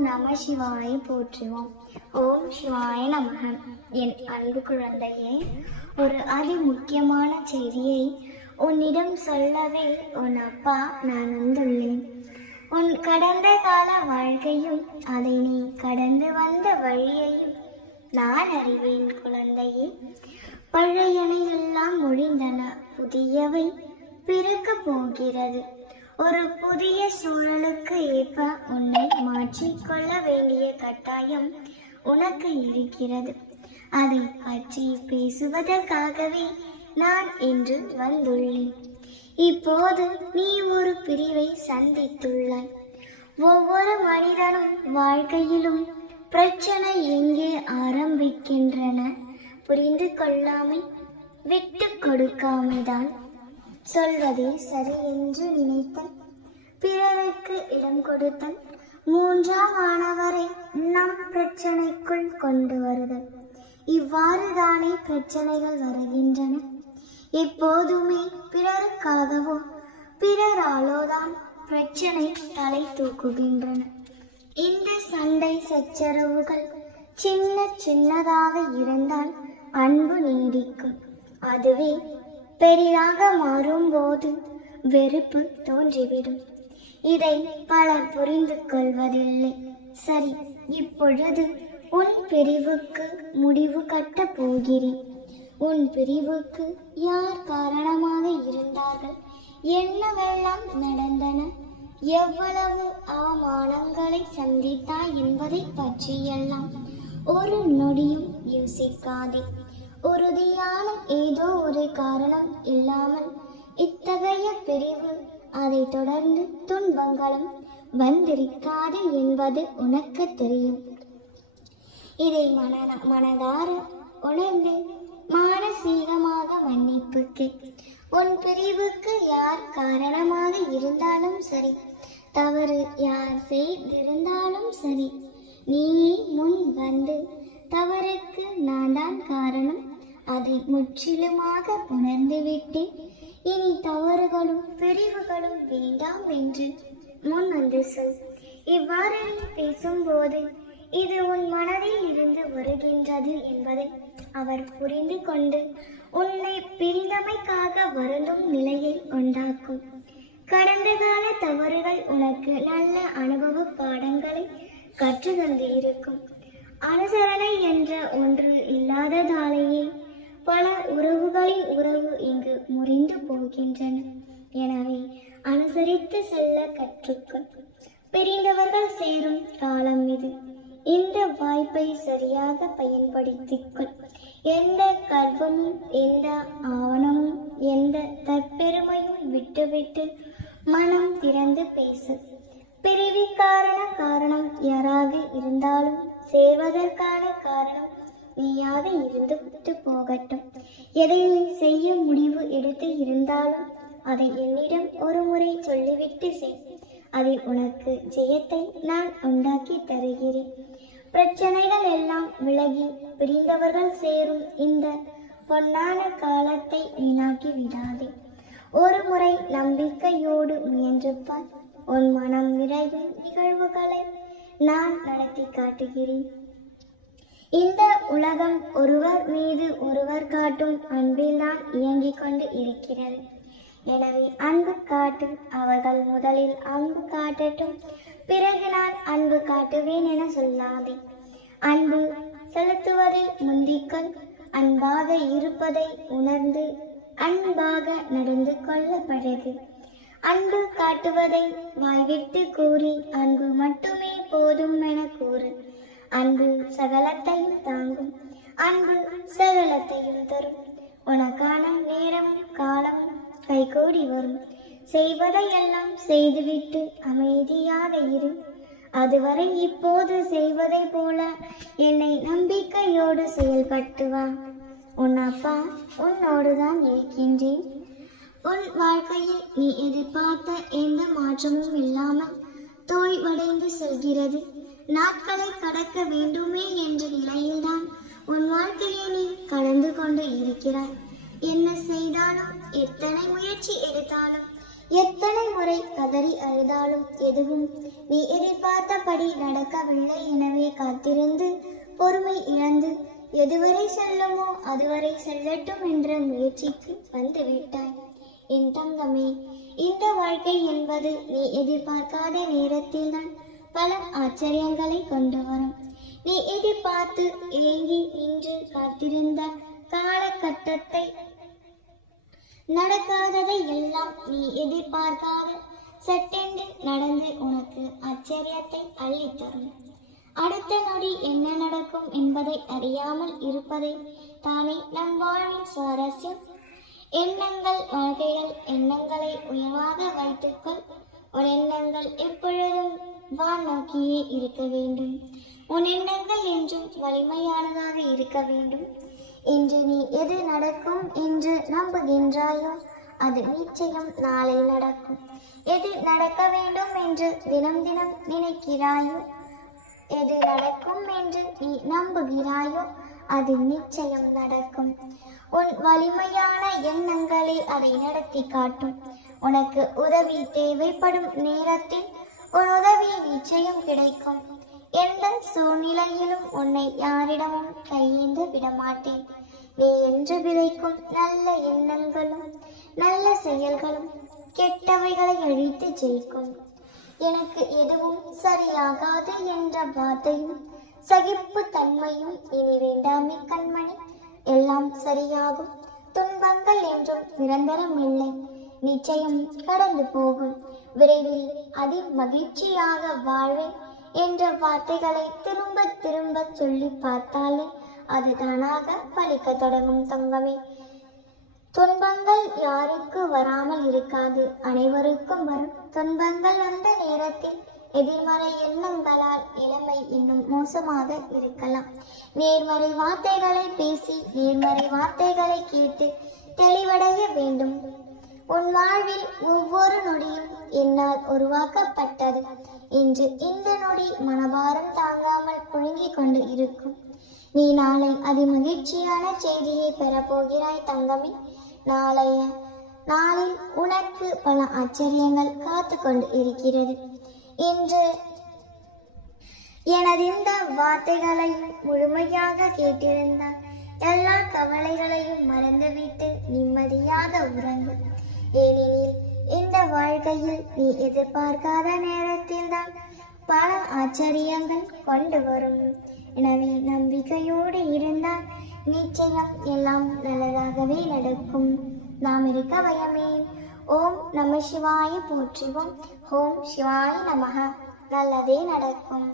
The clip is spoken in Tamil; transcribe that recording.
நம சிவாய போற்றுவோம். ஓம் சிவாய நமக. என் அன்பு குழந்தையே ஒரு அதி முக்கியமான செய்தியை உன்னிடம் சொல்லவே உன் அப்பா நான் வந்துள்ளேன். உன் கடந்த கால வாழ்க்கையும் அதை நீ கடந்து வந்த வழியையும் நான் அறிவேன் குழந்தையே. பழையனையெல்லாம் முடிந்தன ஒழிந்தன புதியவை பிறக்க போகிறது. ஒரு புதிய சூழலுக்கு ஏற்ப உன்னை மாற்றிக்கொள்ள வேண்டிய கட்டாயம் உனக்கு இருக்கிறது. அதை பற்றி பேசுவதற்காகவே நான் இன்று வந்துள்ளேன். இப்போது நீ ஒரு பிரிவை சந்தித்துள்ளாய். ஒவ்வொரு மனிதனும் வாழ்க்கையிலும் பிரச்சனை எங்கே ஆரம்பிக்கின்றன புரிந்து கொள்ளாமை விட்டு கொடுக்காமைதான். சொல்வதே சரி என்று நினைத்தல் பிறருக்கு இடம் கொடுத்தல் மூன்றாம் ஆனவரை நம் பிரச்சனைக்குள் கொண்டு வருதல் இவ்வாறு தானே பிரச்சனைகள் வருகின்றன. எப்போதுமே பிறருக்காகவோ பிறராலோதான் பிரச்சனை தலை தூக்குகின்றன. இந்த சண்டை சச்சரவுகள் சின்ன சின்னதாக இருந்தால் அன்பு நீடிக்கும். அதுவே பெரிதாக மாறும்போது வெறுப்பு தோன்றிவிடும். இதை பலர் புரிந்து கொள்வதில்லை. சரி இப்பொழுது உன் பிரிவுக்கு முடிவு கட்டப் போகிறேன். உன் பிரிவுக்கு யார் காரணமாக இருந்தார்கள்? என்னவெல்லாம் நடந்தன? எவ்வளவு அவமானங்களை சந்தித்தாய் என்பதை பற்றியெல்லாம் ஒரு நொடியும் யோசிக்காதே. உறுதியான ஏதோ ஒரு காரணம் இல்லாமல் இத்தகைய பிரிவு அதை தொடர்ந்து துன்பங்களும் வந்திருக்காது என்பது உனக்கு தெரியும். இதை மன மனதார உணர்ந்து மானசீகமாக மன்னிப்பு உன் பிரிவுக்கு யார் காரணமாக இருந்தாலும் சரி தவறு யார் செய்திருந்தாலும் சரி நீயே முன் வந்து தவறுக்கு நான் தான் காரணம். அதை முற்றிலுமாக உணர்ந்துவிட்டேன். இனி தவறுகளும் பிரிவுகளும் வேண்டாம் என்று முன் வந்து சொல். இவ்வாறு பேசும்போது இது உன் மனதில் இருந்து வருகின்றது என்பதை அவர் புரிந்து கொண்டு உன்னை பிரிந்தமைக்காக வருந்தும் நிலையை உண்டாக்கும். கடந்த கால தவறுகள் உனக்கு நல்ல அனுபவ பாடங்களை கற்று தந்து இருக்கும் அனுசரணை என்ற ஒன்று இல்லாததாலேயே பல உறவுகளின் உறவு இங்கு முறிந்து போகின்றன. எனவே அனுசரித்து செல்ல கற்றுக்கள். பிரிந்தவர்கள் சேரும் காலம் இது. இந்த வாய்ப்பை சரியாக பயன்படுத்திக்கொள். எந்த கர்வமும் எந்த ஆவணமும் எந்த தற்பெருமையும் விட்டுவிட்டு மனம் திறந்து பேசு. பிரிவிக்காரண காரணம் யாராக இருந்தாலும் சேர்வதற்கான காரணம் நீயாக இருந்து விட்டு போகட்டும். எதை நீ செய்ய முடிவு எடுத்து இருந்தாலும் அதை என்னிடம் ஒரு முறை சொல்லிவிட்டு செய். அதை உனக்கு ஜெயத்தை நான் உண்டாக்கி தருகிறேன். பிரச்சனைகள் எல்லாம் விலகி பிரிந்தவர்கள் சேரும் இந்த பொன்னான காலத்தை வீணாக்கி விடாதே. ஒரு முறை நம்பிக்கையோடு முயன்றுப்பார். உன் மனம் நிறையும் நிகழ்வுகளை நான் நடத்தி காட்டுகிறேன். இந்த உலகம் ஒருவர் மீது ஒருவர் காட்டும் அன்பில்தான் இயங்கிக் கொண்டு இருக்கிறது. எனவே அன்பு காட்டு அவர்கள் முதலில் அன்பு காட்டட்டும் பிறகு நான் அன்பு காட்டுவேன் என சொல்லாதே. அன்பு செலுத்துவதில் முந்திக்கொள் அன்பாக இருப்பதை உணர்ந்து அன்பாக நடந்து கொள்ள பழகு அன்பு காட்டுவதை வாய்விட்டு கூறி அன்பு மட்டுமே போதும் என கூறு. அன்பு சகலத்தையும் தாங்கும். அன்பு சகலத்தையும் தரும். உனக்கான நேரமும் காலமும் கைகூடி வரும். செய்வதையெல்லாம் செய்துவிட்டு அமைதியாக இரு. அதுவரை இப்போது செய்வதைப் போல என்னை நம்பிக்கையோடு செயல்பட்டு வா. உன் அப்பா உன்னோடு தான் இருக்கின்றேன். உன் வாழ்க்கையில் நீ எதிர்பார்த்த எந்த மாற்றமும் இல்லாமல் தோய்வடைந்து செல்கிறது. நாட்களை கடக்க வேண்டுமே என்ற நிலையில்தான் உன் வாழ்க்கையை நீ கலந்து கொண்டு இருக்கிறாய். என்ன செய்தாலும் எத்தனை முயற்சி எடுத்தாலும் எத்தனை முறை கதறி அழுதாலும் எதுவும் நீ எதிர்பார்த்தபடி நடக்கவில்லை எனவே காத்திருந்து பொறுமை இழந்து எதுவரை செல்லுமோ அதுவரை செல்லட்டும் என்ற முயற்சிக்கு வந்து விட்டாய் என் தங்கமே இந்த வாழ்க்கை என்பது நீ எதிர்பார்க்காத நேரத்தில் தான் பல ஆச்சரியங்களை கொண்டு வரும் நீ எதிர்பார்த்து ஏங்கி நின்று காத்திருந்த காலகட்டத்தை நடக்காததை எல்லாம் நீ எதிர்பார்க்காத சட்டென்று நடந்து உனக்கு ஆச்சரியத்தை அள்ளித்தரும் அடுத்த நொடி என்ன நடக்கும் என்பதை அறியாமல் இருப்பதை தானே நம் வாழ்வின் சுவாரஸ்யம். எண்ணங்கள் வாழ்க்கைகள் எண்ணங்களை உயர்வாக வைத்துக்கொள். ஒரு எண்ணங்கள் எப்பொழுதும் வான் நோக்கியே இருக்க வேண்டும். உன் எண்ணங்கள் என்றும் வலிமையானதாக இருக்க வேண்டும். இன்று நீ எது நடக்கும் என்று நம்புகின்றாயோ அது நிச்சயம் நாளை நடக்கும். எது நடக்க வேண்டும் என்று தினம் தினம் நினைக்கிறாயோ எது நடக்கும் என்று நீ நம்புகிறாயோ அது நிச்சயம் நடக்கும். உன் வலிமையான எண்ணங்களே அதை நடத்தி காட்டும். உனக்கு உதவி தேவைப்படும் நேரத்தில் உன் உதவி நிச்சயம் கிடைக்கும். எந்த சூழ்நிலையிலும் உன்னை யாரிடமும் கையேந்து விடமாட்டேன். நீ என்று விதைக்கும் நல்ல எண்ணங்களும் நல்ல செயல்களும் கெட்டவைகளை அழித்து ஜெயிக்கும். எனக்கு எதுவும் சரியாகாது என்ற வார்த்தையும் சகிப்பு தன்மையும் இனி வேண்டாமே கண்மணி. எல்லாம் சரியாகும். துன்பங்கள் என்றும் நிரந்தரம் இல்லை நிச்சயம் கடந்து போகும். விரைவில் அதி மகிழ்ச்சியாக வாழ்வேன் என்ற வார்த்தைகளை திரும்ப திரும்ப சொல்லி பார்த்தாலே அது தானாக பழிக்க தொடங்கும் தங்கமே. துன்பங்கள் யாருக்கு வராமல் இருக்காது. அனைவருக்கும் வரும். துன்பங்கள் வந்த நேரத்தில் எதிர்மறை எண்ணங்களால் நிலைமை இன்னும் மோசமாக இருக்கலாம். நேர்மறை வார்த்தைகளை பேசி நேர்மறை வார்த்தைகளை கேட்டு தெளிவடைய வேண்டும். உன் வாழ்வில் ஒவ்வொரு நொடியும் என்னால் உருவாக்கப்பட்டது என்று இந்த நொடி மனபாரம் தாங்காமல் புழுங்கிக் கொண்டு இருக்கும். நீ நாளை அதிமகிழ்ச்சியான செய்தியை பெறப்போகிறாய் தங்கமே. நாளைய நாளில் உனக்கு பல ஆச்சரியங்கள் காத்து கொண்டு இருக்கிறது. என்று எனது இந்த வார்த்தைகளையும் முழுமையாக கேட்டிருந்தால் எல்லா கவலைகளையும் மறந்துவிட்டு நிம்மதியாக உறங்கும் ஏனெனில் இந்த வாழ்க்கையில் நீ எதிர்பார்க்காத நேரத்தில் தான் பல ஆச்சரியங்கள் கொண்டு வரும். எனவே நம்பிக்கையோடு இருந்தால் நிச்சயம் எல்லாம் நல்லதாகவே நடக்கும். நாம் இருக்க பயமே ஓம் நம சிவாய போற்றுவோம். ஓம் சிவாய நமக நல்லதே நடக்கும்.